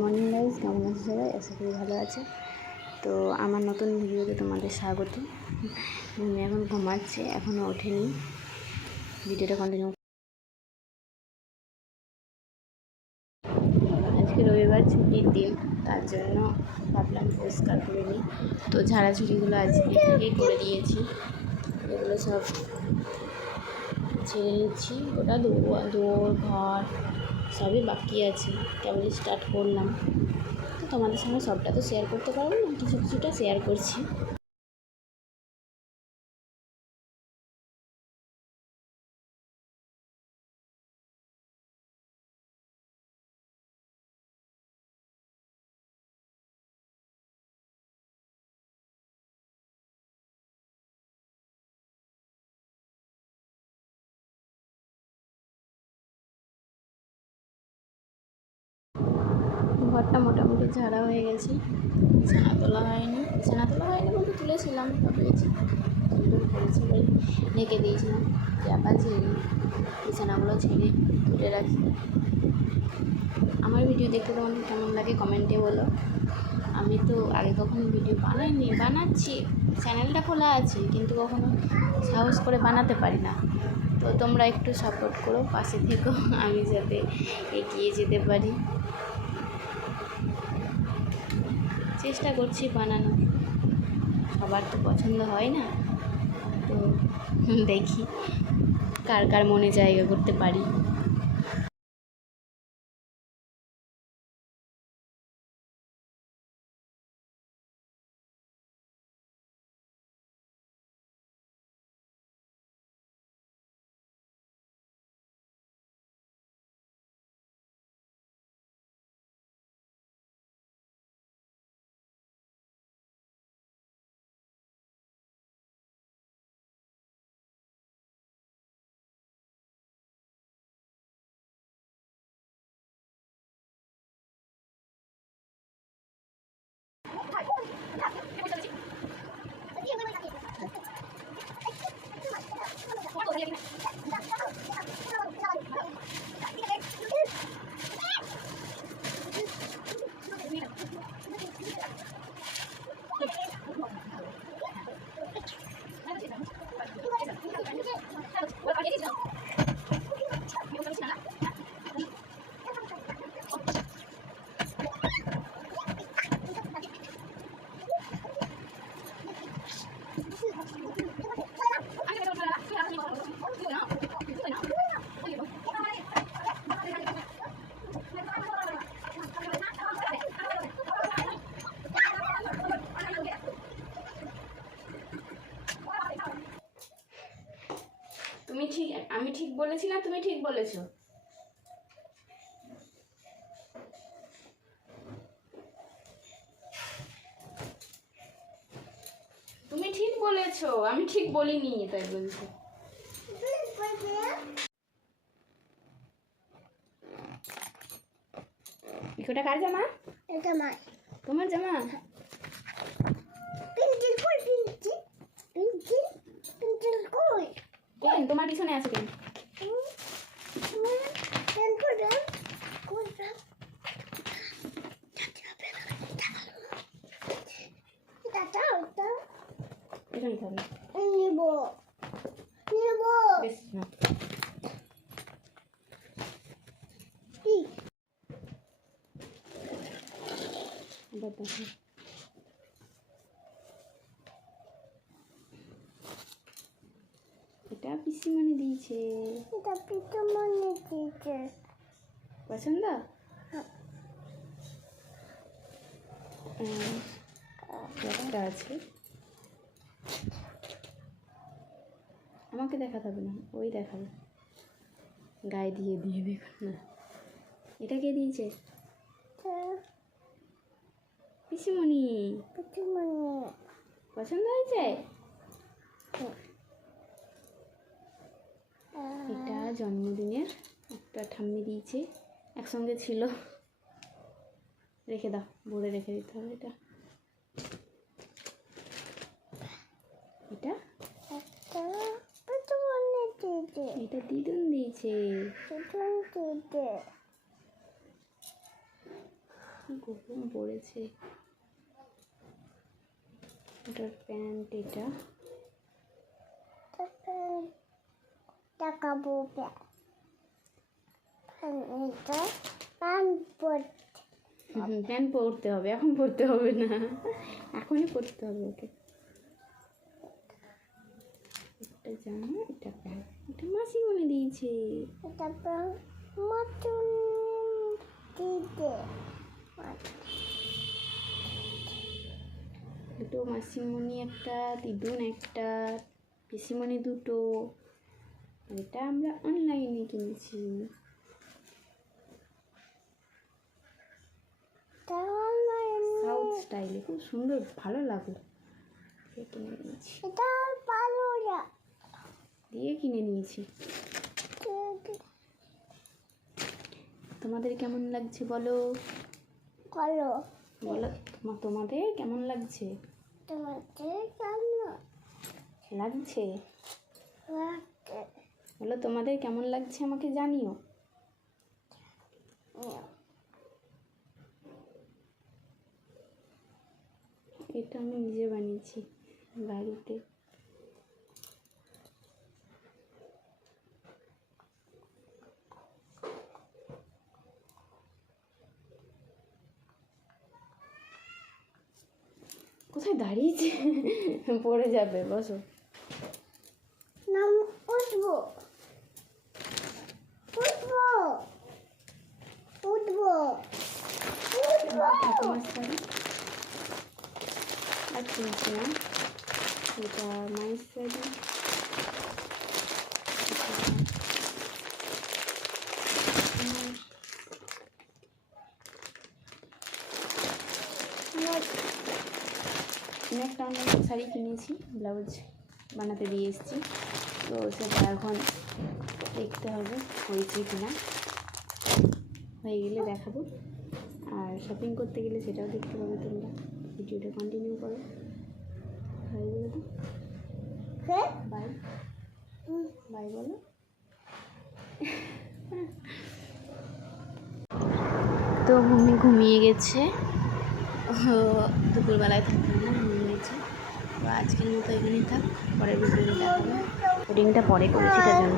Morning guys, কেমন আছে সবাই? আশা করি ভালো আছে। তো আমার নতুন ভিডিওতে তোমাদের স্বাগত। আমি এখন ঘুমাচ্ছি, এখনও ওঠেনি। ভিডিওটা কন্টিনিউ। আজকে রবিবার, ছুটির দিন, তার জন্য ভাবলাম পরিষ্কার করে নিই। তো ঝাড়াঝুড়িগুলো আজকে থেকেই করে দিয়েছি। এগুলো সব ছেড়ে নিচ্ছি। ওটা দুয়ার ঘর সবই বাকি আছে, কেবল স্টার্ট করলাম। তো তোমাদের সঙ্গে সবটা তো শেয়ার করতে পারবো না, কিছু কিছুটা শেয়ার করছি। ঘরটা মোটামুটি ঝাড়া হয়ে গেছে। বিছানা তোলা হয়নি বলতে তুলেছিলাম, তবে সুন্দর করেছি বলে ঢেকে দিয়েছিলাম। যে আবার ঝেড়ে বিছানাগুলো ঝেড়ে তুলে রাখি। আমার ভিডিও দেখতে তোমাদের কেমন লাগে কমেন্টে বলো। আমি তো আগে কখনো ভিডিও বানাচ্ছি, চ্যানেলটা খোলা আছে, কিন্তু কখনো সাহস করে বানাতে পারি না। তো তোমরা একটু সাপোর্ট করো, পাশে থেকো, আমি যাতে এগিয়ে যেতে পারি। চেষ্টা করছি বানানোর, সবার তো পছন্দ হয় না। তো দেখি কার কার মনে জায়গা করতে পারি। আমি ঠিক বলেছি না? তুমি ঠিক বলেছো। তুমি ঠিক বলেছো, আমি ঠিক বলিনি, তাই বলছি। এটা কার জামা? এটা আমার। তোমার জামা? কেন তোমার পিছনে আছে কেন? এখানে থাকবে। বেশ না। এটা পিসিমণি দিয়েছে। পছন্দ? একটা আছে, আমাকে দেখাতে হবে না, ওই দেখাবে, গায়ে দিয়ে দেখুন না। এটা কে দিয়েছে? পিসিমণি। পছন্দ হয়েছে? এটা জন্মদিনের একটা ঠাম্মি দিয়েছে, একসঙ্গে ছিল। রেখে দাও, ভরে রেখে দিতে হবে। এটা দিদুন দিয়েছে। গরম পড়েছে। এটার প্যান্ট, এটা দেখাবো প্যান্ট পরতে হবে, এখন পরতে হবে না, এখনই পরতে হবে ওকে। একটা জামা, এটা প্যান্ট, এটা মাসি মনে দিয়েছে। দুটো মাসিমণি একটা, দিদুন একটা, পিসিমণি দুটো। এটা আমরা অনলাইনে কিনেছি। সাউথ স্টাইলে, খুব সুন্দর, ভালো লাগলো কিনে নিয়েছি, দিয়ে কিনে নিয়েছি। তোমাদের কেমন লাগছে বলো? বলো তোমাদের কেমন লাগছে? লাগছে বলো, তোমাদের কেমন লাগছে আমাকে জানিও। এটা আমি নিজে বানিয়েছি বাড়িতে। কোথায় দাঁড়িয়েছে? পড়ে যাবে, বসো। ঠাকুমার শাড়ি আর কিনছি না, এটা মায়ের শাড়ি। আমি একটা অনলাইন শাড়ি কিনেছি, ব্লাউজ বানাতে দিয়ে এসেছি, তো সেটা এখন দেখতে হবে হয়েছে কিনা, হয়ে গেলে দেখাবো। আর শপিং করতে গেলে সেটাও দেখতে পাবে তোমরা। ভিডিওটা কন্টিনিউ করো। বাই বলে তো, বাই বাই বলো। তো মম্মি ঘুমিয়ে গেছে, দুপুরবেলায় থাকবে না, ঘুমিয়ে গেছে। তো আজকের মতো এখানেই থাক, পরের ভিডিওতে দেখাবো। রিংটা পরে করেছি তার জন্য।